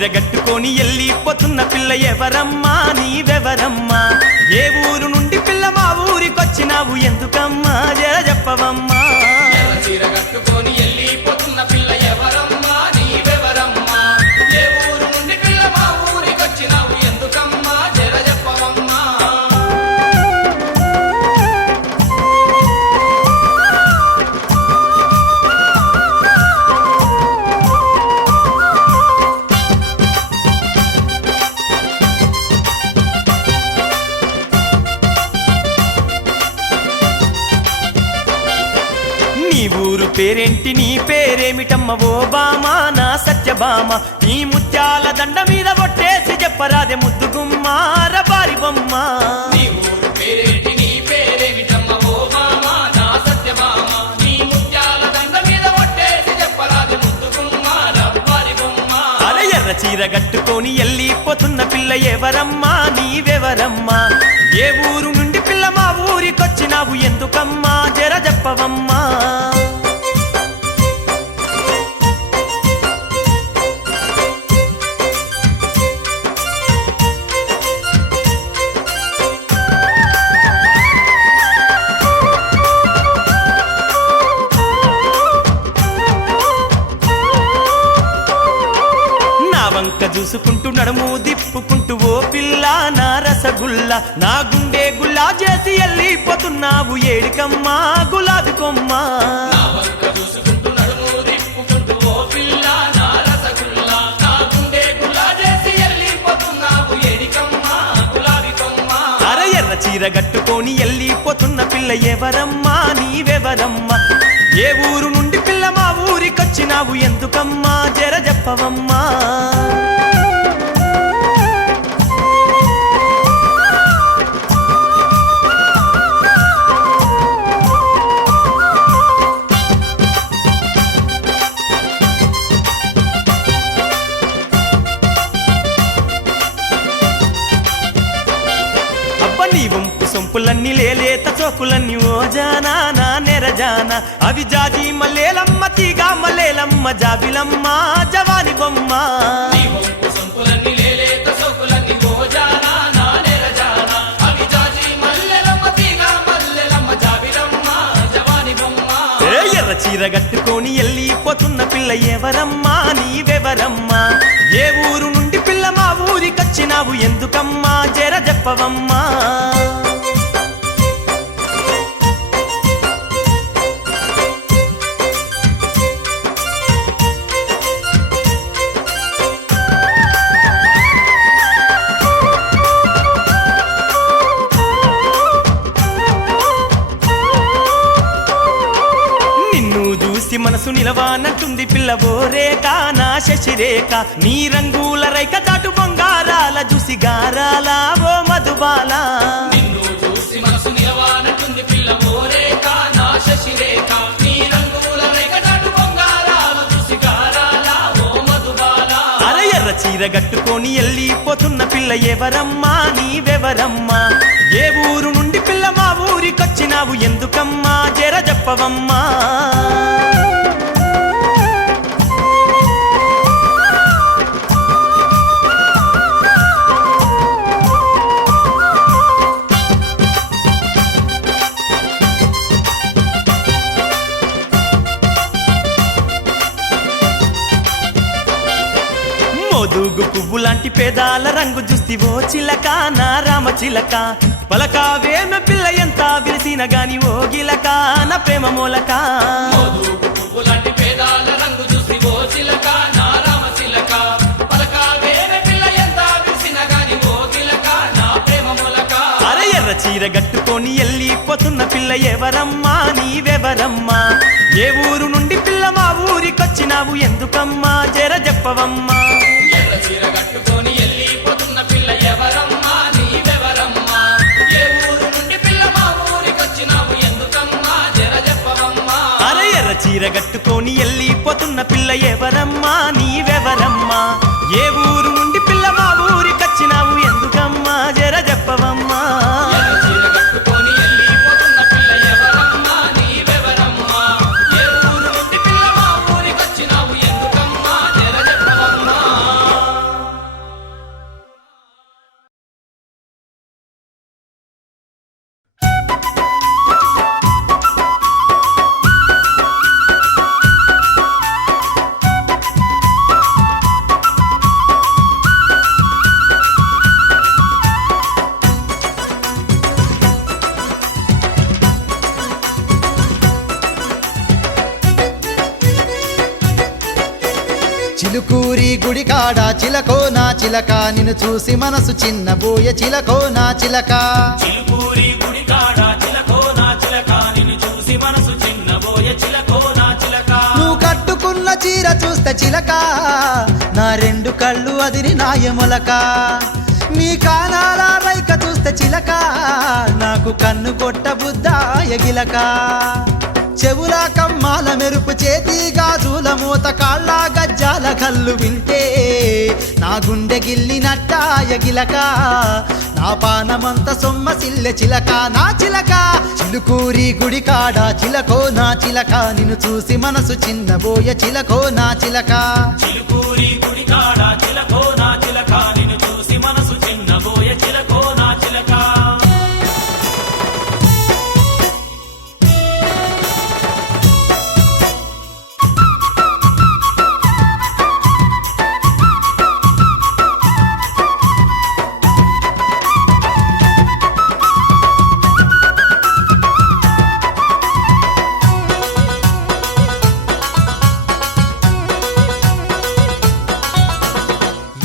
చీర గట్టుకొని ఎల్లిపోతున్న పిల్ల ఎవరమ్మా నీవెవరమ్మా ఏ ఊరు నుండి పిల్ల మా ఊరికొచ్చినావు ఎందుకమ్మా జర చెప్పవమ్మా ఎర్ర చీర కట్టుకొని ఎల్లిపోతున్న పిల్ల ఎవరమ్మా నీవెవరమ్మా ఏ ఊరు నుండి పిల్ల మా ఊరికొచ్చినావు ఎందుకమ్మా జర చెప్పవమ్మా నీ ఊరు పేరేంటి నీ పేరేమిటమ్మ ఓ బామా నా సత్యభామ నీ ముత్యాల దండ మీద కొట్టేసి చెప్పరాదే ముద్దుగుమ్మార బారి బొమ్మ నీ ఊరు పేరేంటి నీ పేరేమిటమ్మ ఓ మామా నా సత్యభామ నీ ముత్యాల దండ మీద కొట్టేసి చెప్పరాదే ముద్దుగుమ్మ రవ్వారి బొమ్మ అరే ఎర్ర చీర గట్టుకొని ఎల్లిపోతున్న పిల్ల ఎవరమ్మా నీవెవరమ్మా ఏ ఊరు నుండి పిల్ల మా ఊరికొచ్చినావు ఎందుకమ్మా జర చెప్పవమ్మా వంక చూసుకుంటూ నడుము దిప్పుకుంటూ ఓ పిల్ల నా రసగుల్ల నా గుండె గుల్లా చేసి ఎల్లిపోతున్నావు ఏడికమ్మా గులాబీ కొమ్మ నా వంక చూసుకుంటూ నడుము దిప్పుకుంటూ ఓ పిల్ల నా రసగుల్ల నా గుండె గుల్లా చేసి ఎల్లిపోతున్నావు ఏడికమ్మా గులాబీ కొమ్మ అర ఎర్ర చీర గట్టుకొని ఎల్లిపోతున్న పిల్ల ఎవరమ్మా నీవెవరమ్మా ఏ ఊరు నుండి పిల్ల మా ఊరికొచ్చినావు ఎందుకమ్మా జర చెప్పవమ్మా నీ వంపు సొంపులన్నీ లేలేత చోకులన్నీ ఓ జానా నా నెరజానా అవి జాజి మల్లేలమ్మ తీగా మల్లేలమ్మ జాబిలమ్మ జవాని బొమ్మ నీ వంపు సొంపులన్నీ లేలేత సోకులన్నీ ఓ జానా నా నెరజానా అవి జాజి మల్లెలమ్మ తీగా మల్లెలమ్మ జాబిలమ్మ జవాని బొమ్మ ఏ ఎర్ర చీర గట్టుకొని ఎల్లిపోతున్న పిల్ల ఎవరమ్మా నీవెవరమ్మా ఏ ఊరు నుండి పిల్ల మా ఊరికొచ్చినావు ఎందుకమ్మా జర చెప్పవమ్మా మనసు నిలవానంటుంది పిల్ల ఓ రేఖ నా శశిరేఖ నీ రంగుల రైక చాటు బంగారాల చూసి గారాల ఓ మధుబాల నిన్ను చూసి మనసు నిలవానంటుంది పిల్ల ఓ రేఖ నా శశిరేఖ నీ రంగుల రేఖ చాటు బంగారాల చూసి గారాల ఓ మధుబాల అర ఎర్ర చీర గట్టుకొని ఎల్లిపోతున్న పిల్ల ఎవరమ్మా నీవెవరమ్మా ఏ ఊరు నుండి పిల్ల మా ఊరికొచ్చినావు ఎందుకమ్మా జర చెప్పవమ్మా మోదుగు పువ్వు లాంటి పేదాల రంగు చూస్తి ఓ చిలక నా రామ చిలక పలకావేమ పిల్ల ఎంత విరిసిన గాని ఓ గిలక నా ప్రేమ మూలక మోదుగు పువ్వు లాంటి పేదాల రంగు చూసి ఓ చిలక నా రామ చిలక పలకావేమ పిల్ల ఎంత విరిసిన గాని ఓ గిలక నా ప్రేమ మూలక అర ఎర్ర చీర గట్టుకొని ఎల్లిపోతున్న పిల్ల ఎవరమ్మా నీవెవరమ్మా ఏ ఊరు నుండి పిల్ల మా ఊరికొచ్చినావు ఎందుకమ్మా జర చెప్పవమ్మా ఎర్ర చీర కట్టుకొని ఎల్లిపోతున్న పిల్ల ఎవరమ్మా నీవెవరమ్మా ఏ ఊరు నుండి పిల్ల మా ఊరికొచ్చినావు ఎందుకమ్మా జర చెప్పవమ్మా అర ఎర్ర చీర గట్టుకొని ఎల్లిపోతున్న పిల్ల ఎవరమ్మా నీవెవరమ్మా ఏ ఊరు నుండి పిల్ల మా ఊరికొచ్చినావు ఎందుకమ్మా జర చెప్పవమ్మా ఎర్ర చీర కట్టుకొని ఎల్లిపోతున్న పిల్ల ఎవరమ్మా నీవెవరమ్మా ఏ ఊరు నుండి పిల్ల మా ఊరికొచ్చినావు ఎందుకమ్మా జర చెప్పవమ్మా చిలుకూరి గుడి కాడ చిలకో నా చిలక నిన్ను చూసి మనసు చిన్నబోయే చిలకో నా చిలక చిలుకూరి గుడి కాడ చిలకో నా చిలక నిన్ను చూసి మనసు చిన్నబోయే చిలకో నా చిలక నువ్వు కట్టుకున్న చీర చూస్తే చిలక నా రెండు కళ్ళు అదిరి నాయములక నీ కానాల రైక చూస్తే చిలక నాకు కన్ను కొట్ట బుద్ధాయ గిలక చెవుల కమ్మాల మెరుపు చేతి గాజుల మూత కాళ్ళ గజ్జాల కళ్ళు వింటే నా గుండె గిల్లినట్టాయ గిలక నా పానమంత సొమ్మ సిల్లె చిలక నా చిలక చిలుకూరి గుడి కాడ చిలకో నా చిలక నిన్ను చూసి మనసు చిన్నబోయే చిలకో నా చిలక చిలుకూరి గుడి కాడ చిలకో నా చిలక నిన్ను చూసి మనసు చిన్నబోయే చిలకో నా చిలక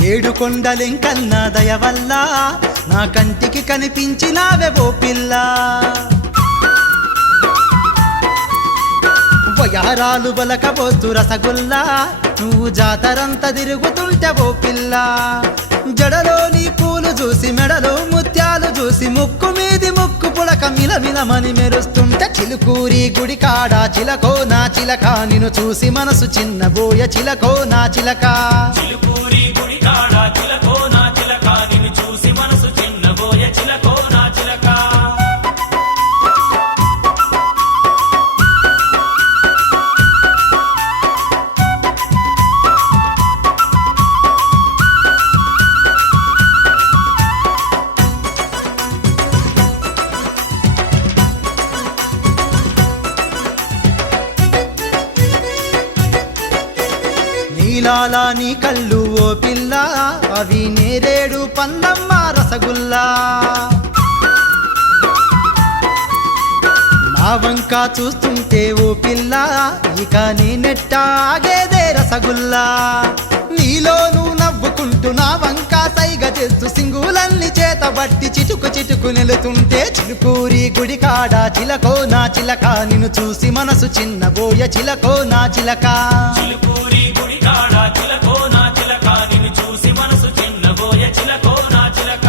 ఏడు కొండలెంకన్నా దయ వల్ల నా కంటికి కనిపించినావే ఓ పిల్ల వయారాలు బలకబోతు రసగుల్లా నువ్వు జాతరంతా తిరుగుతుంటే ఓ పిల్ల జడలోని పూలు చూసి మెడలో ముత్యాలు చూసి ముక్కు మీది ముక్కు పుడక మిలమిలమని మెరుస్తుంటే చిలుకూరి గుడి కాడ చిలకో నా చిలక నిన్ను చూసి మనసు చిన్నబోయే చిలకో నా చిలక చిలుకూరి గుడి కాడ చిలకో నా చిలక నిన్ను చూసి మనసు చిన్నబోయే చిలకో నా చిలక నీలాల నీ కళ్ళు ఓ పిల్ల అవి నేరేడు పందమ్మ రసగుల్లా నా వంక చూస్తుంటే ఓ పిల్ల ఇక నేనెట్టాగేదే రసగుల్లా నీలో నువ్వు నవ్వుకుంటూ నా వంక సైగ చేస్తూ సింగులన్నీ చేతబట్టి చిటుకు చిటుకు నెలుతుంటే చిలుకూరి గుడి కాడ చిలకో నా చిలక నిన్ను చూసి మనసు చిన్నబోయే చిలకో నా చిలక చిలుకూరి గుడి కాడ చిలకో నా చిలక నిన్ను చూసి మనసు చిన్నబోయే చిలకో నా చిలక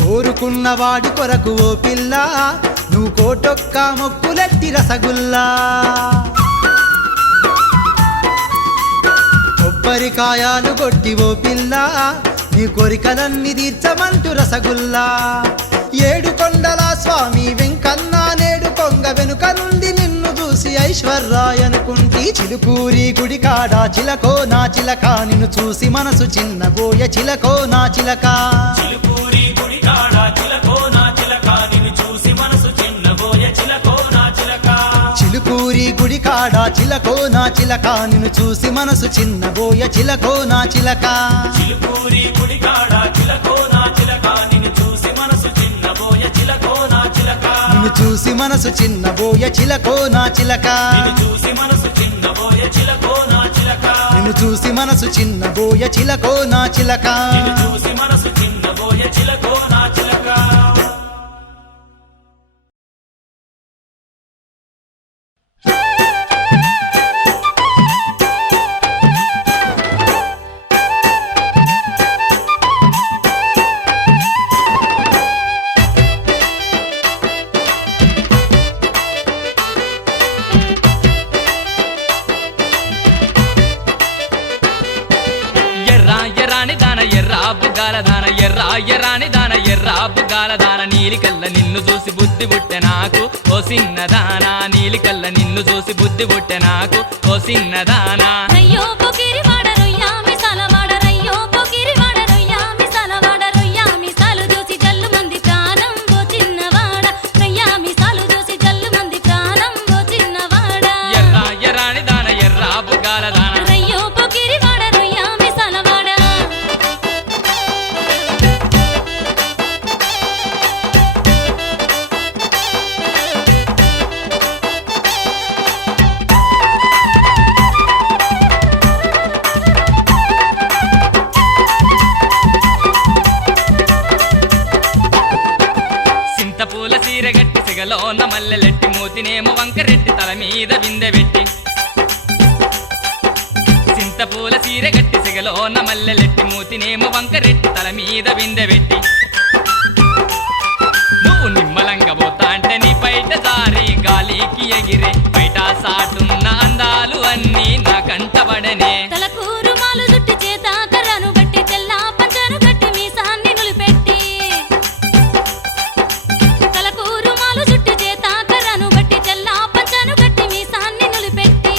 కోరుకున్న వాడి కొరకు ఓ పిల్ల నువ్వు కోటొక్క మొక్కులెట్టి రసగుల్లా కొబ్బరికాయలు కొట్టి ఓ పిల్ల నీ కోరికలన్నీ తీర్చమంటూ రసగుల్లా ఏడు కొండల స్వామి వెంకన్న నేడు కొంగ వెనుక నుండి నిన్ను చూసి ఐశ్వర్రాయ్ అనుకుంటి చిలుకూరి గుడి కాడ చిలకో నా చిలక నిన్ను చూసి మనసు చిన్నబోయే చిలకో నా చిలక చిలుకూరి గుడి కాడ చిలకో నా చిలక నిన్ను చూసి మనసు చిన్నబోయే చిలకో నా చిలక చిలుకూరి గుడి కాడ చిలకో నా చిలక నిన్ను చూసి మనసు చిన్నబోయే చిలకో నా చిలక చిలుకూరి గుడి కాడ చిలకో నా చిలక నిన్ను చూసి మనసు చిన్నబోయే చిలకో నా చిలక నిన్ను చూసి మనసు చిన్నబోయే చిలకో నా చిలక నిన్ను చూసి మనసు చిన్నబోయే చిలకో నా చిలక నిన్ను చూసి మనసు చిన్నబోయే చిలకో నా చిలక నిన్ను చూసి మనసు చిన్నబోయే చిలకో నా చిలక ఎర్రాని దాన ఎర్రా బుగాల దాన నీలికల్ల నిన్ను చూసి బుద్ధి పుట్టె నాకు ఓ సిన్నదానా నీలికల్ల నిన్ను చూసి బుద్ధి పుట్టె నాకు ఓ సిన్నదానా రయ్యో పొకిరి వాడ రొయ్యా మిసాల వాడ రయ్యో పొకిరి వాడ రొయ్యా మిసాల వాడ రొయ్యా మిసాలు చూసి రెట్టి తల మీద బిందె పెట్టి చింతపూల సీర గట్టి సిగలోన మల్లెలెట్టి మూతినేమో వంకరెట్టి తల మీద బిందె పెట్టి నువ్వు నిమ్మలంగా పోతా అంటే నీ బయట జారి గాలికి ఎగిరే బయట సాటున్న అందాలు అన్నీ నా కంటబడనే తలకూరు మాలు జుట్టు చేత కర్రను బట్టి తెల్ల పంచను కట్టి మీసాన్ని నులిపెట్టి తలకూరు మాలు జుట్టు చేత కర్రను బట్టి తెల్ల పంచను కట్టి మీసాన్ని నులిపెట్టి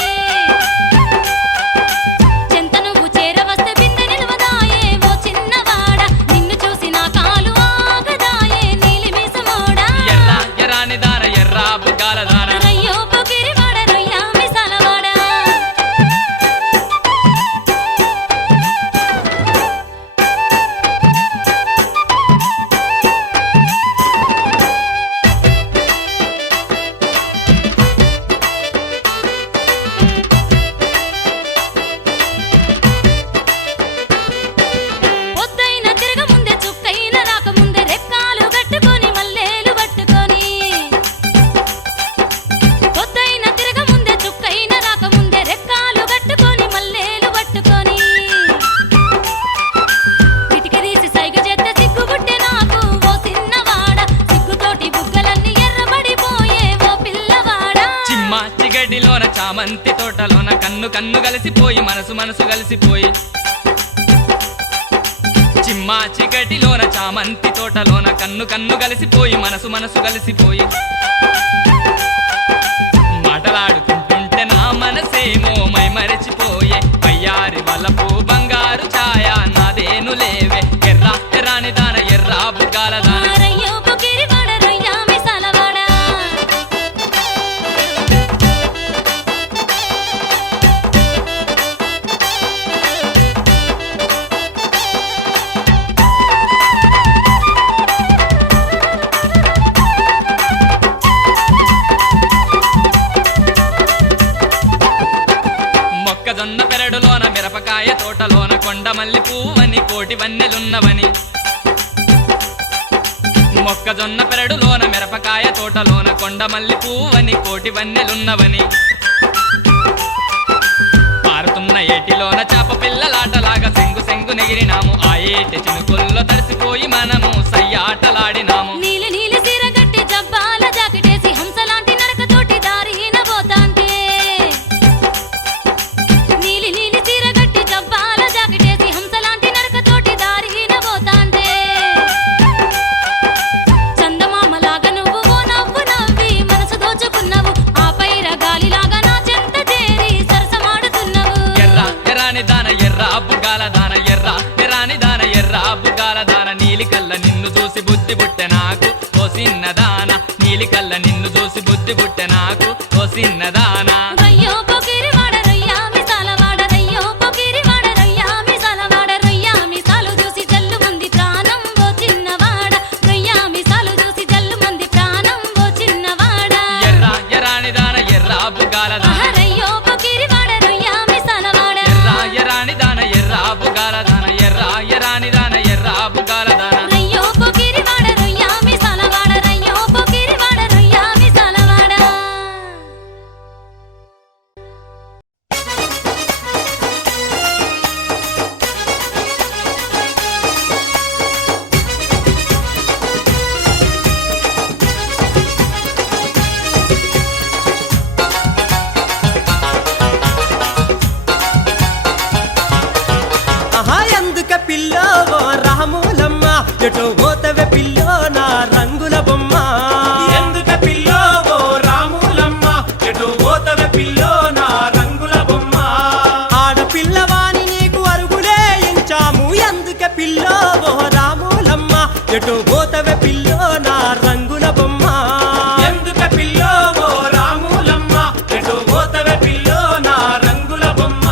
చెంత నువ్వు చేరవస్తే బిందె నిలవదాయే ఓ చిన్నవాడ నిన్ను చూసి నా కాలు ఆగదాయే నీలి మీసమోడా ఎర్ర ఎరాని దాన ఎర్ర బుగ్గాల దాన రయ్యో పొగిరివాడ రొయ్యా మిసాలవాడా పొద్దైన తిరగముందే చుక్కైన రాకముందే రెక్కాలు కట్టుకొని మల్లేలు పట్టుకొని పొద్దైన తిరగముందే చుక్కైన రాకముందే రెక్కాలు కట్టుకొని మల్లేలు పట్టుకొని కిటికీసి సైగ చేస్తే సిగ్గుబుట్టే నాకు ఓ చిన్నవాడ సిగ్గుతోటి బుగ్గలన్నీ ఎర్రబడిపోయే ఓ పిల్లవాడ చిమ్మ చిగడిలోన చామంతి తోటలోన కన్ను కన్ను కలిసిపోయి మనసు మనసు కలిసిపోయి చిమ్మ చిగటిలోన చామంతి తోటలోన కన్ను కన్ను కలిసిపోయి మనసు మనసు కలిసిపోయి మాటలాడుకుంటుంటే నా మనసేమో మై మరచిపోయే వయ్యారి వలపు బంగారు ఛాయ నాదేను లేవే ఎర్ర ఎర్రాని దాన ఎర్ర బుగ్గాల దాన రయ్యో పొగిరివాడ రొయ్యా మిసాలవాడా మొక్కజొన్న పెరడులోన మిరపకాయ తోటలోన కొండమల్లి పువ్వని కోటి వన్నెలున్నవని మొక్కజొన్న పెరడులోన మిరపకాయ తోటలోన కొండమల్లి పువ్వని కోటి వన్నెలున్నవని పారుతున్న ఏటిలోన చాప పిల్లలాటలాగా సెంగు సెంగు నెగిరినాము ఆ ఏటి చినుకుల్లో తడిసిపోయి మనము సయ్యాటలాడినాము నీలి నీలి సీర కట్టి జబ్బాల జాకెటేసి హంసలాంటి నడకతోటి దారిన పోతాంటే నీలి నీలి సీర కట్టి జబ్బాల జాకెటేసి హంసలాంటి నడకతోటి దారిన పోతాంటే చందమామలాగా నువ్వు ఓ నవ్వు నవ్వి మనసు దోచుకున్నావు ఆ పైర గాలిలాగా నా చెంత చేరి సరసమాడుతున్నావు ఎర్ర ఎరాని దాన ఎర్ర బుగ్గాల దాన ఎర్ర ఎరాని దాన ఎర్ర బుగ్గాల దాన నీలి కల్ల నిన్ను చూసి బుద్ధి బుట్టె నాకు ఓ సిన్నదాన నీలి కల్ల నిన్ను చూసి బుద్ధి బుట్టె నాకు ఓ సిన్నదానా రయ్యో పొగిరివాడ రొయ్యా మిసాలవాడ రయ్యో పొగిరివాడ రొయ్యా మిసాలవాడ రొయ్యా మిసాలు చూసి జల్లు మంది ప్రాణం ఓ చిన్నవాడ రొయ్యా మిసాలు చూసి జల్లు మంది ప్రాణం ఓ చిన్నవాడ ఎర్ర ఎరాని దాన ఎర్ర బుగ్గాల దాన రయ్యో పొగిరివాడ రొయ్యా మిసాలవాడ ఎర్ర ఎరాని దాన ఎర్ర బుగ్గాల దాన ఎర్ర ఎరాని దాన ఎర్ర బుగ్గాల దాన రయ్యో పొగిరివాడ రొయ్యా మిసాలవాడ రయ్యో పొగిరివాడ రొయ్యా మిసాలవాడ ఆహా ఎందుక పిల్లో ఓ రాములమ్మ ఎటో పోతవే పిల్లో నా రంగుల బొమ్మ ఎందుక పిల్లో ఓ రాములమ్మ ఎటో పోతవే పిల్లో నా రంగుల బొమ్మ ఆడపిల్లవాని నీకు అరుగులే ఇంచాము ఎందుక పిల్లో ఓ రాములమ్మ ఎటో పోతవే పిల్లో నా రంగుల బొమ్మ ఎందుక పిల్లో ఓ రాములమ్మ ఎటో పోతవే పిల్లో నా రంగుల బొమ్మ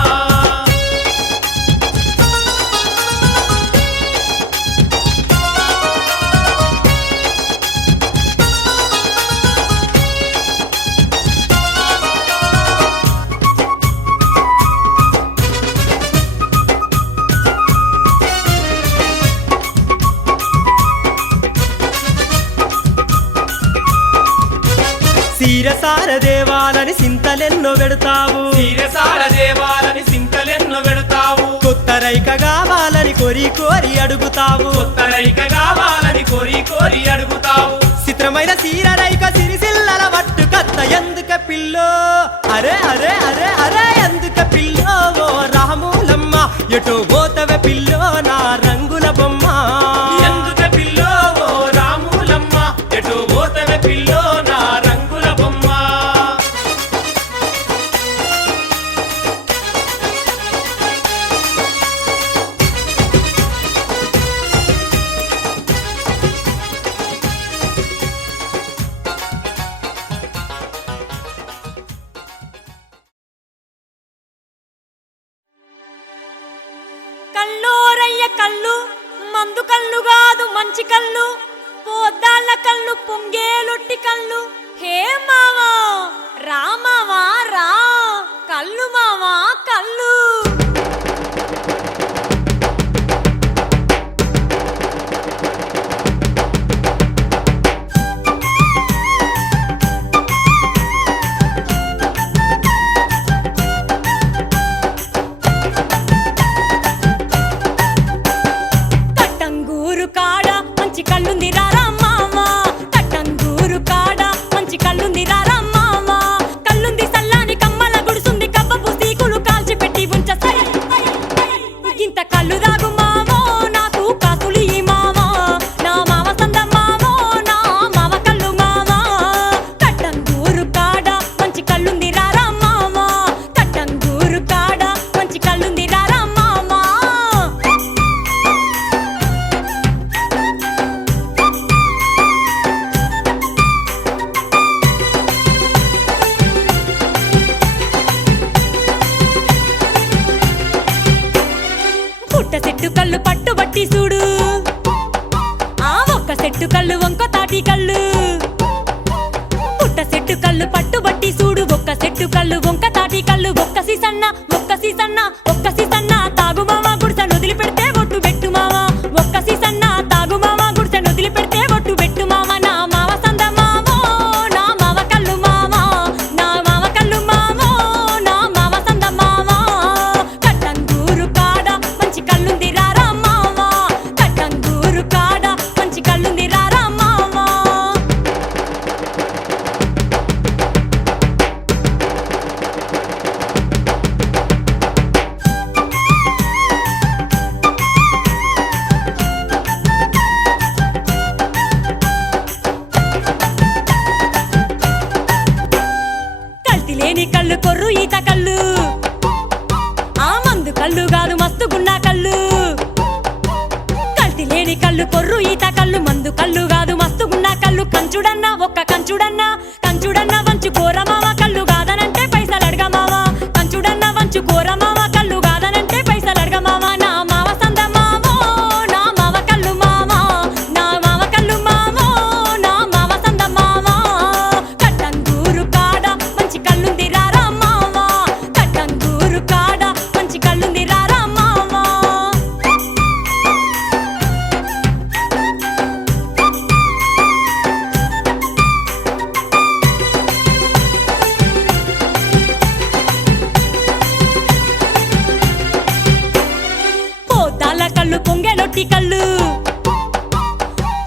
సీరసార దేవాలని సింతలెన్నో పెడతావు తీరసాల దేవాలని సింతలెన్నో పెడతావు కొత్త రైక కావాలని కోరి కోరి అడుగుతావు కొత్త రైక కావాలని కోరి కోరి అడుగుతావు చిత్రమైన సీర రైక సిరిసిల్లల వట్టు కత్త ఎందుక పిల్లో అరే అరే అరే అరే ఎందుక పిల్లో ఓ రాములమ్మ ఎటు పోతవే పిల్లో నా రంగుల బొమ్మ ఎందుక పిల్లో ఓ రాములమ్మ ఎటు పోతవే పిల్లో నా రంగుల బొమ్మ కల్లోరయ్య కళ్ళు మందు కళ్ళు కాదు మంచి కళ్ళు పోద్దాళ్ళ కళ్ళు పొంగేలొట్టి కళ్ళు హే మావా రా మావా రా కళ్ళు మావా కళ్ళు కట్టంగూరు కాడ మంచి కళ్ళుంది రారా మావా కట్టంగూరు కాడ మంచి కళ్ళుంది రారా మావా కళ్ళుంది సల్లాని కమ్మల గుడుసుంది కవ్వపు సీకులు కాల్చి పెట్టి ఉంచ సై ఇంత కళ్ళు దాగు మావో నాకు కాసులు ఈ మావా నా మావ సంద మావో నా మావ కళ్ళు మావా కట్టంగూరు కాడ మంచి కళ్ళుంది రారా మావా కట్టంగూరు కాడ మంచి కళ్ళుంది రారా మావా పుట్ట చెట్టు కళ్ళు పట్టుబట్టి చూడు ఆ ఒక్క చెట్టు కళ్ళు వంక తాటి కళ్ళు పుట్ట చెట్టు కళ్ళు పట్టుబట్టి చూడు ఒక్క చెట్టు కళ్ళు వంక తాటి కళ్ళు ఒక్క సీసన్న తాగు మావా గుడిసె నొదిలి పెడితే ఒట్టు పెట్టు మావా ఒక్క సీసన్న తాగు మావా గుడిసె నొదిలి పెడితే ఒట్టు పెట్టు మావా నా మావ సంద మావో నా మావ కళ్ళు మావా నా మావ కళ్ళు మావో నా మావ సంద మావా కట్టంగూరు కాడ మంచి కళ్ళుంది రారా మావా కట్టంగూరు కాడ మంచి కళ్ళుంది రారా మావా కల్తీ లేని కళ్ళు కొర్రు ఈత కళ్ళు ఆ మందు కళ్ళు కాదు మస్తుగున్న కళ్ళు కల్తీ లేని కళ్ళు కొర్రు ఈత కళ్ళు మందు కళ్ళు కాదు మస్తుగున్న కళ్ళు కంచుడన్నా ఒక్క కంచుడన్నా వంచు కోరమావా కళ్ళు కాదనంటే పైసలు అడగమావా కంచుడన్నా వంచు కోరమావా కళ్ళు కాదనంటే పైసలు అడగమావా నా మావ సంద మావో నా మావ కళ్ళు మావా నా మావ కళ్ళు మావో నా మావ సంద మావా కట్టంగూరు కాడ మంచి కళ్ళుంది రారా మావా కట్టంగూరు కాడ మంచి కళ్ళుంది రారా మావా పోద్దాళ్ళ కళ్ళు పొంగెలొట్టి కళ్ళు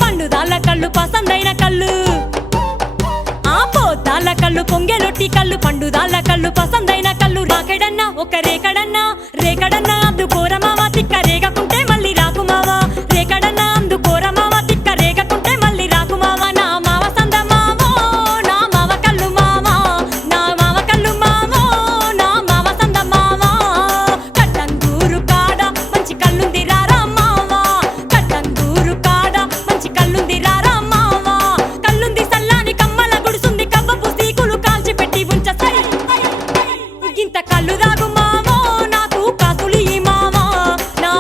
పండుదాళ్ళ కళ్ళు పసందైన కళ్ళు ఆ పోద్దాళ్ళ కళ్ళు పొంగెలొట్టి కళ్ళు పండుదాళ్ళ కళ్ళు పసందైన కళ్ళు రాకెడన్నా ఒక రేకడన్నా అందుకోరమావా తిక్క రేగకుంటే మళ్ళీ రాకుమావా రేకడన్నా అందుకోరమావా తిక్క రేగకుంటే మళ్ళీ రాకుమావా నా మావ సంద మావో నా మావ కళ్ళు మావా నా మావ కళ్ళు మావో నా మావ సంద మావా కట్టంగూరు కాడ మంచి కళ్ళుంది రారా మావా కట్టంగూరు కాడ మంచి కళ్ళుంది రారా మావా కళ్ళుంది సల్లాని కమ్మల గుడుసుంది కవ్వపు సీకులు కాల్చి పెట్టి ఉంచ సై ఇంత కళ్ళు దాగు మావో నాకు కాసులు ఈ మావా నా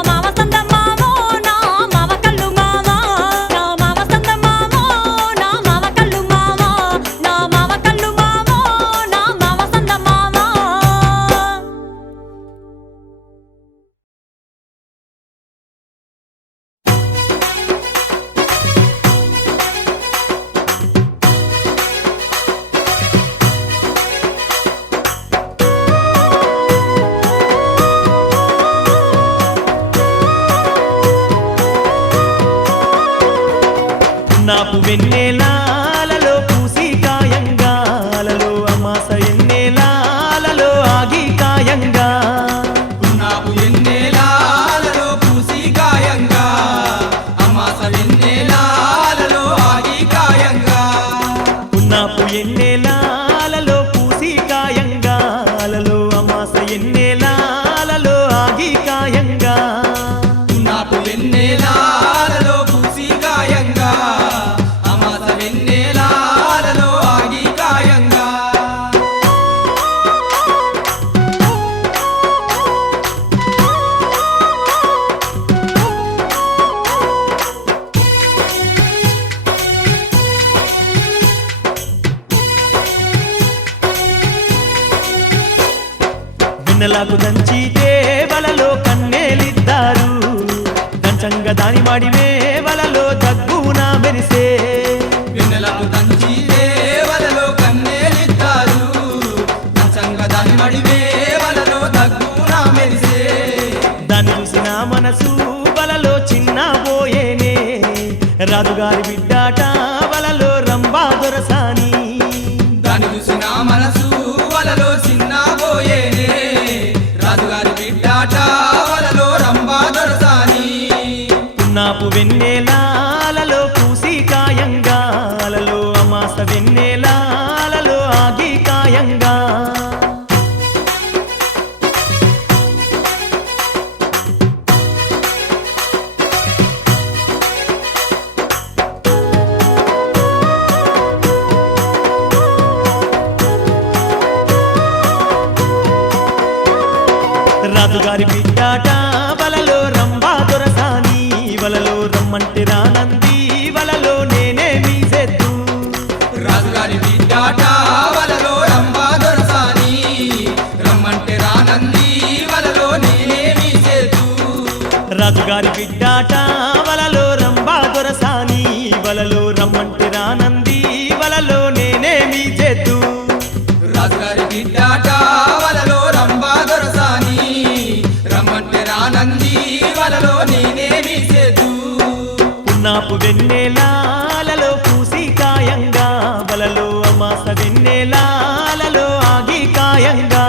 పున్నాపు వెన్నెలాలలో పూసి కాయంగాలలో అమాస ఎన్నెలాలలో ఆగి కాయంగా పున్నాపు ఎన్నెలాలలో పూసి కాయంగా అమాస వెన్నెలాలలో ఆగి కాయంగా పున్నాపు ఎన్నెలాలలో పూసి కాయంగాలలో అమాస ఎన్నెలాలలో ఆగి కాయంగా పున్నాపు వెన్నెలాలలో పూసి కాయంగా అమాస వెన్నెలాలలో ఆగి కాయంగా వెన్నెలకు దంచితే వలలో కన్నేలిద్దారు దంచంగా దాని మాడివే వలలో దగ్గున మెరిసే వెన్నెలకు దంచి దేవలలో కన్నేలిస్తారు దంచంగా దాని మడివే వలలో దగ్గున మెరిసే దాన్ని చూసిన మనసు వలలో చిన్న పోయేనే రాజుగారి బిడ్డాట వలలో రంభా దొరసాని దాని చూసిన మనసు వలలో చిన్న పోయేనే రాజుగారి బిడ్డాట వలలో రంభా దొరసాని పున్నాపు వెన్నెలాలలో పూసి కాయంగాలలో అమాస వెన్నెలాలలో ఆగి కాయంగా రాజుగారి బిడ్డాట వలలో రంభా దొరసాని వలలో రమ్మంటే రానంది వలలో నేనే మీసెద్దు రాజుగారి బిడ్డాట వలలో రంభా దొరసాని రమ్మంటే రానంది వలలో నేనేమి చేతు రాజుగారి బిడ్డాట వలలో రంభా దొరసాని వలలో రమ్మంటే రానంది వలలో నేనే మీసెద్దు రాజుగారి బిడ్డాట వలలో రంభా దొరసాని రమ్మంటే రానంది వలలో నేనేమి చేతు పున్నాపు వెన్నెలాలలో పూసి కాయంగా వలలో అమాస వెన్నెలాలలో ఆగి కాయంగా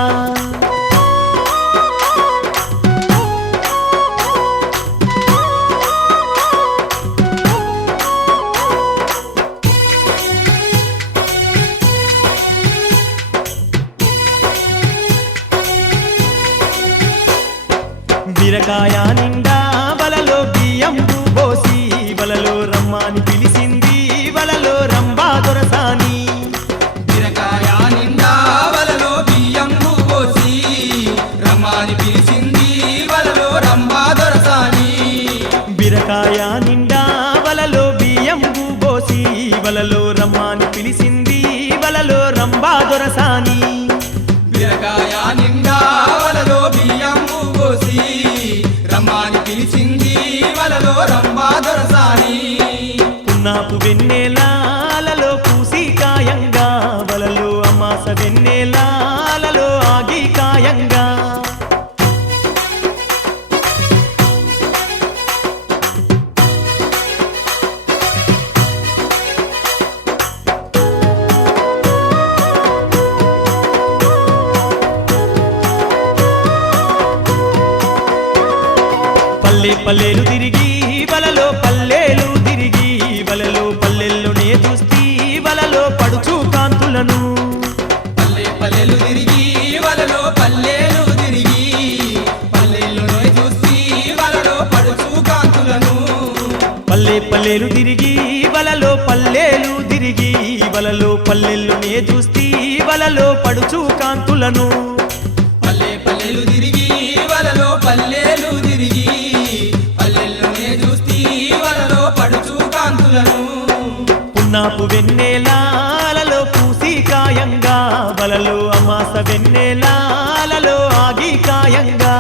బీరకాయ నిండా వలలో బియ్యం పోసి వలలో రమ్మని పిలిచింది వలలో రంభా దొరసాని బీరకాయ నిండా వలలో బియ్యం పోసి రమ్మని పిలిచింది వలలో రంభా దొరసాని బీరకాయ నిండా వలలో బియ్యం పోసి వలలో రమ్మని పిలిచింది వలలో రంభా దొరసాని బీరకాయ నిండా వలలో బియ్యం పోసి రమ్మని పిలిచింది వలలో రంభా దొరసాని పున్నాపు వెన్నెలాలలో పూసి కాయంగా వలలో అమాస వెన్నెలాలలో ఆగి కాయంగా పల్లెలు తిరిగి వలలో పల్లెలు తిరిగి వలలో పల్లెల్లోనే చూస్తీ వలలో పడుచు కాంతులను పల్లెలు తిరిగి వలలో పల్లెలు తిరిగి పల్లెల్లోనే చూసి వలలో పడుచు కాంతులను పల్లెలు తిరిగి వలలో పల్లెలు తిరిగి వలలో పల్లెల్లోనే చూస్తీ వలలో పడుచు కాంతులను పల్లెలు తిరిగి వలలో పల్లెలు తిరిగి పల్లెల్లోనే చూసి వలలో పడుచు కాంతులను పున్నాపు వెన్నెలాలలో పూసి కాయంగా వలలో అమాస వెన్నెలాలలో ఆగి కాయంగా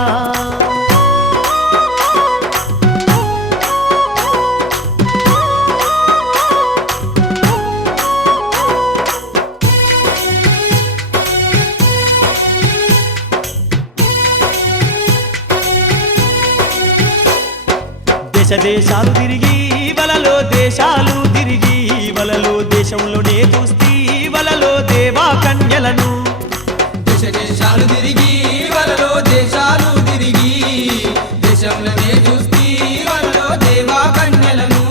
దేశాలు తిరిగి వలలో దేశాలు తిరిగి వలలో దేశంలోనే చూస్తీ వలలో దేవా కన్యలను దేశ దేశాలు తిరిగి వలలో దేశాలు తిరిగి దేశంలోనే చూస్తీ వలలో దేవా కన్యలను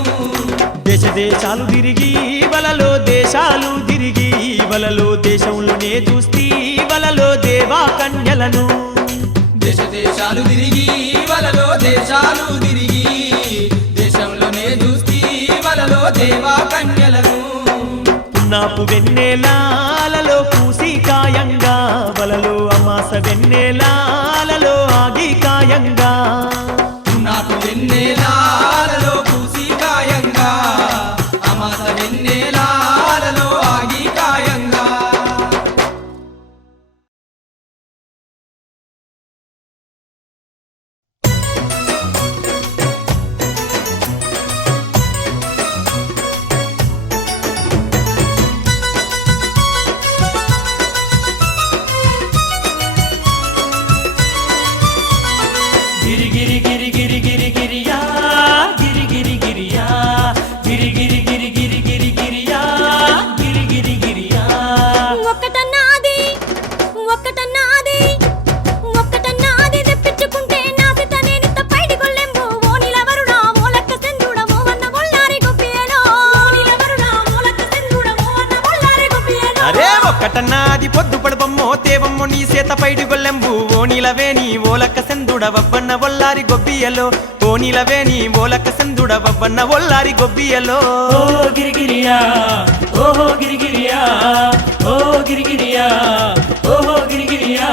దేశ దేశాలు తిరిగి వలలో దేశాలు తిరిగి వలలో దేశంలోనే చూస్తీ వలలో దేవా కన్యలను దేశ దేశాలు తిరిగి వలలో దేశాలు తిరిగి దేశంలోనే చూస్తీ వలలో దేవా కన్యలను పున్నాపు వెన్నెలాలలో పూసి కాయంగా వలలో అమాస వెన్నెలాలలో ఆగి కాయంగా నాకు వెన్నెలాలలో పూసి కాయంగా అమాస వెన్నెలాలలో ఆగి కాయంగా గిరి గిరి గిరి గిరి గిరి గిరియా గిరి గిరి గిరియా గిరి గిరి గిరి గిరి గిరి గిరియా గిరి గిరి గిరియా ఒక్కటన్నాది ఒక్కటన్నాది ఒక్కటన్నాది తెప్పించుకుంటే నాసి తనేనిత పైడి గొల్లెంబు ఓ నిలవరుడా మూలక్క సెందుడము వన్న బొల్లారి గొప్పియేలో ఓ నిలవరుడా మూలక్క సెందుడము వన్న బొల్లారి గొప్పియేలో అరే ఒక్కటన్నాది పొద్దు పడుబమ్మో తేవమ్మో నీ సేత పైడి గొల్లెంబు ఓ నిలవేని ఓలక్క సెందుడ వవ్వన్న ఒల్లారి గొబ్బియలో ఓ నిలవేని ఓలక్క సెందుడ వవ్వన్న ఒల్లారి గొబ్బియలో ఓ గిరిగిరియా ఓహో గిరిగిరియా ఓ గిరిగిరియా ఓహో గిరిగిరియా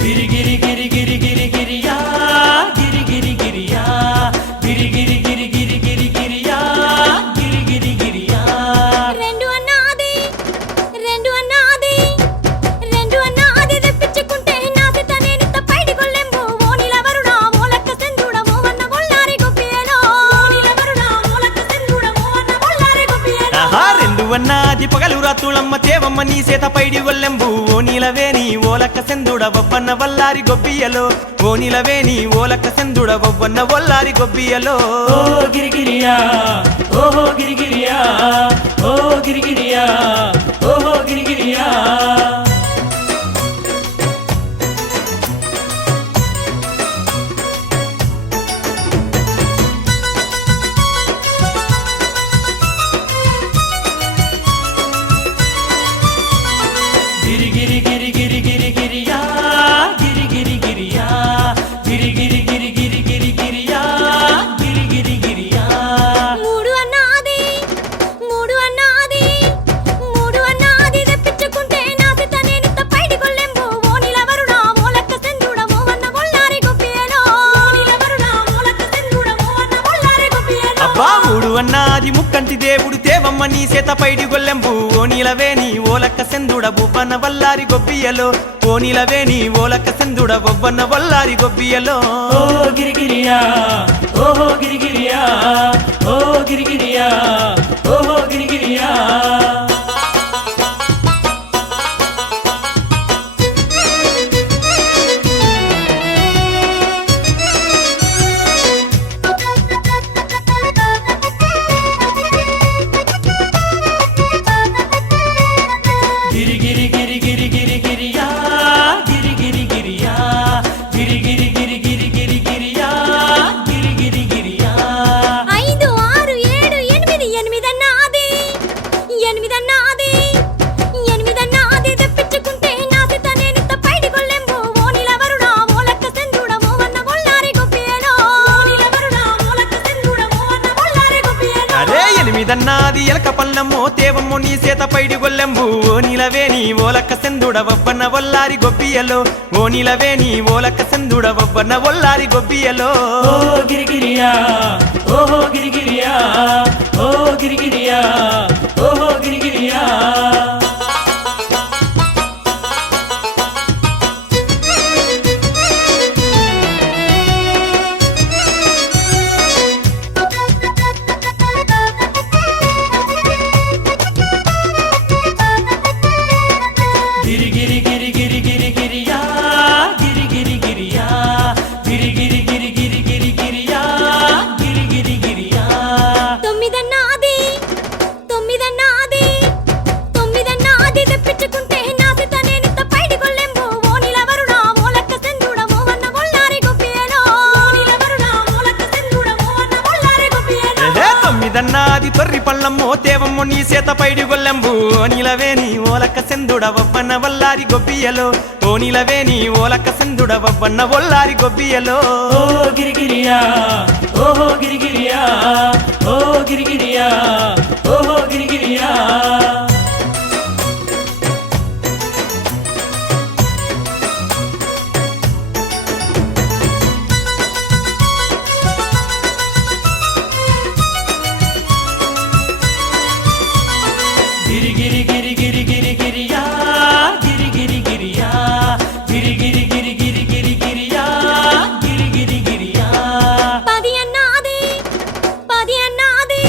గిరి గిరి గిరి గిరి గిరి గిరియా గిరి గిరి గిరియా గిరి గిరి గిరి గిరి గిరి గిరియా గిరి గిరి గిరియా రెండు అన్నాది రెండు అన్నాది రెండు అన్నాది తెప్పించుకుంటే నాసి తనేనిత పైడి గొల్లెంబు ఓ నిలవరుడా మూలక్క సెందుడము వన్న బొల్లారి గొప్పియేలో ఓ నిలవరుడా మూలక్క సెందుడము వన్న బొల్లారి గొప్పియేలో ఆహా రెండు అన్నాది పగలు రాత్రులమ్మ తేవమ్మ నీ సేత పైడి గొల్లెంబు ఓ నిలవేని ఓలక్క సెందుడ వవ్వన్న వల్లారి గొబ్బియలో ఓ నిలవేని ఓలక్క సెందుడ వవ్వన్న వల్లారి గొబ్బియలో ఓ గిరిగిరియా ఓహో గిరిగిరియా ఓ గిరిగిరియా ఓహో గిరిగిరియా గిరి గిరి గిరి గిరి గిరి గిరియా గిరి గిరి గిరియా గిరి గిరి గిరి గిరి గిరి గిరియా గిరి గిరి గిరియా మూడు అన్నాది మూడు అన్నాది మూడు అన్నాది తెప్పించుకుంటే నాసి తనేనిత పైడి గొల్లెంబు ఓ నిలవరుడా మూలక్క సెందుడము వన్న బొల్లారి గొప్పియేలో ఓ నిలవరుడా మూలక్క సెందుడము వన్న బొల్లారి గొప్పియేలో అబ్బా మూడు అన్నాది ముక్కంటి దేవుడు తేవమ్మ నీ సేత పైడి గొల్లెంబు ఓ నిలవేని ఓలక్క సెందుడ బొవ్వన్న వల్లారి గొబ్బియలో ఓ నిలవేని ఓలక్క సెందుడ బొవ్వన్న వల్లారి గొబ్బియలో ఓ గిరిగిరియా ఓహో గిరిగిరియా ఓ గిరిగిరియా ఓహో గిరిగిరియా గిరి గిరి గిరి గిరి గిరి గిరియా గిరి గిరి గిరియా గిరి గిరి గిరి గిరి గిరి గిరియా గిరి గిరి గిరియా ఐదు ఆరు ఏడు ఎనిమిది ఎనిమిదన్నాది ఎనిమిదన్నాది ఎనిమిదన్నాది తెప్పించుకుంటే నాసి తనేనిత పైడి గొల్లెంబు ఓ నిలవరుడా మూలక్క సెందుడము వన్న బొల్లారి గొప్పియేలో ఓ నిలవరుడా మూలక్క సెందుడము వన్న బొల్లారి గొప్పియేలో అరే ఎనిమిదన్నాది ఎలక పల్లమ్మో తేవమ్మో నీ సేత పైడి గొల్లెంబు ఓ నిలవేని ఓలక్క సెందుడ వవ్వన్న వల్లారి గొబ్బియలో ఓ నిలవేని ఓలక్క సెందుడ వవ్వన్న వల్లారి గొబ్బియలో ఓ గిరిగిరియా ఓహో గిరిగిరియా ఓ గిరిగిరియా ఓహో గిరిగిరియా దానిదన్నాది తొర్రి పళ్ళమ్మో తేవమ్మో నీ చేత పైడి గొల్లెంబు నీలవేని ఓలక్క సెందుడవవ్వన్న వల్లారి గొబ్బియలో ఓ నీలవేని ఓలక్క సెందుడవవ్వన్న వల్లారి గొబ్బియలో ఓ గిరిగిరియా ఓహో గిరిగిరియా ఓ గిరిగిరియా ఓహో గిరిగిరియా గిరి గిరి గిరి గిరి గిరి గిరియా గిరి గిరి గిరియా గిరి గిరి గిరి గిరి గిరి గిరియా గిరి గిరి గిరియా పది అన్నాది పది అన్నాది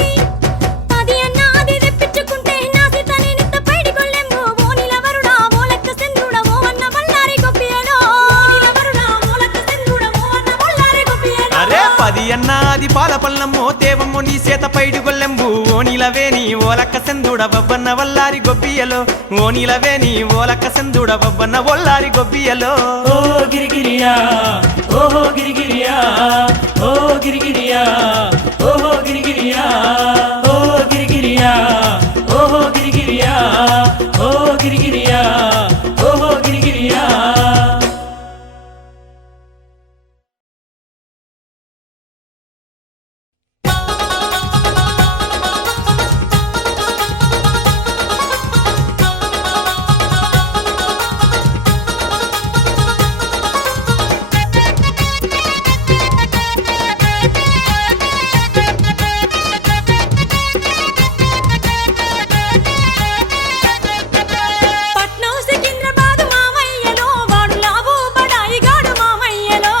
పది అన్నాది తెప్పించుకుంటే నాసి తని నిత్త పైడి గొల్లెంబు ఓ నిలవరుడా ఓ లెక్క సెందుడా ఓ అన్న వల్లారి గొబ్బియలో ఓ నిలవరుడా ఓ లెక్క సెందుడా ఓ అన్న వల్లారి గొబ్బియలో అరే 10 అన్నాది పాల పళ్ళమ్మో తేవమ్మో నీ చేత పైడి గొల్లెంబు ఓ నీలవేని ఓలక్క సెందుడవవ్వన్న వల్లారి గొబ్బియలో ఓ నీలవేని ఓలక్క సెందుడవవ్వన్న వల్లారి గొబ్బియలో ఓ గిరిగిరియా ఓహో గిరిగిరియా ఓ గిరిగిరియా ఓహో గిరిగిరియా ఓ గిరిగిరియా ఓహో గిరిగిరియా ఓ గిరిగిరియా ఓహో గిరిగిరియా పట్నం సికింద్రాబాద్ మామయ్యలో వాడు లావు బడాయి గాడు మామయ్యలో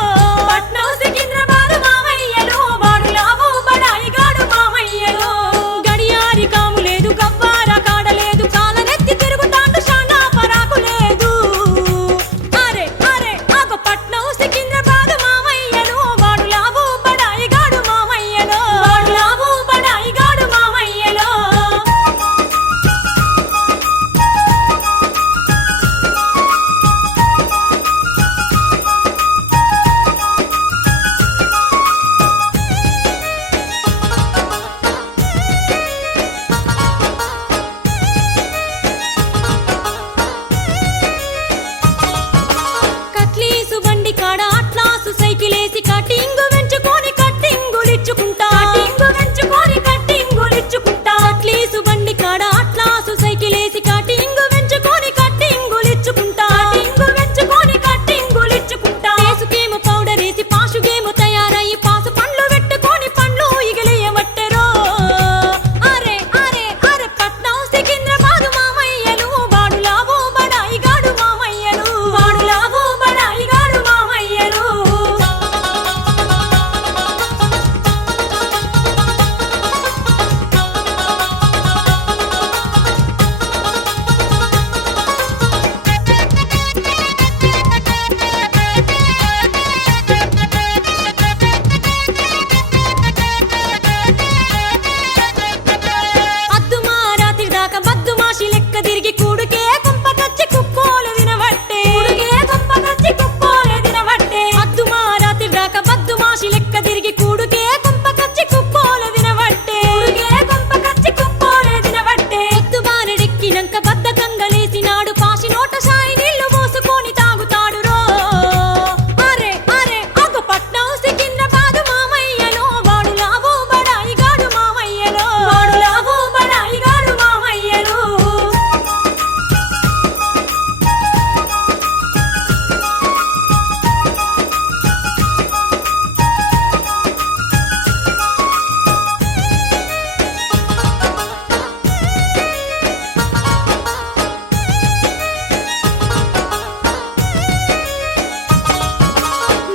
పట్నం సికింద్రాబాద్ మామయ్యలో వాడు లావు బడాయి గాడు మామయ్యలో గడియారి కాము లేదు గవ్వార కాడలేదు కాలనెత్తి తిరుగుతాండు శానా పరాకు లేదు అరే అరే ఆగో పట్నం సికింద్రాబాద్ మామయ్యలో వాడు లావు బడాయి గాడు మామయ్యలో వాడు లావు బడాయి గాడు మామయ్యలో కట్లీసు బండి కాడ అట్లాసు సైకిలేసి కటింగు వెంచుకొని కట్టింగులిచ్చుకుంటా కట్లీసు బండి కాడ అట్లాసు సైకిలేసి కటింగు వెంచుకొని కట్టింగులిచ్చుకుంటా పేసుకేమో పౌడర్ వేసి పాషుగేమో తయారయ్యి పాసు పండ్లు పెట్టుకొని పండ్లు ఇగలేయబట్టెరో అరే అరే అరే పట్నం సికింద్రాబాద్ మామయ్యలు వాడు లావు బడాయి గాడు మామయ్యలు వాడు లావు బడాయి గాడు మామయ్యలు అద్దుమా రాత్రి దాకా బద్దు మాషి లెక్క తిరిగి కూడుకే కుంపకచ్చి కుక్కోలు తినబట్టే అద్దుమా రాత్రి దాకా బద్దు మాషి లెక్క తిరిగి కూడుకే కుంపకచ్చి కుక్కోలు తినబట్టే ఎద్దు బారెడెక్కినంక బద్ధకంగా లేసినాడు పాషి నోట సాయి నీళ్లు పోసుకొని తాగుతాడు రో అరే అరే ఆగో పట్నం సికింద్రాబాద్ మామయ్యలో వాడు లావు బడాయి గాడు మామయ్యలో వాడు లావు బడాయి గాడు మామయ్యలో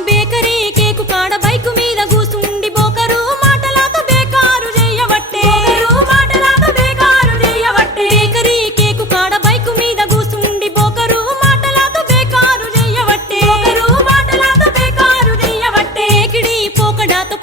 బేకరీ కేకు కాడ బైకు మీద కూసుండి బోకరు మాటలతో బేకారు చేయబట్టే బేకరీ కేకు కాడ బైకు మీద కూసుండి బోకరు మాటలతో బేకారు చేయబట్టే ఏకిడి పోకడాతో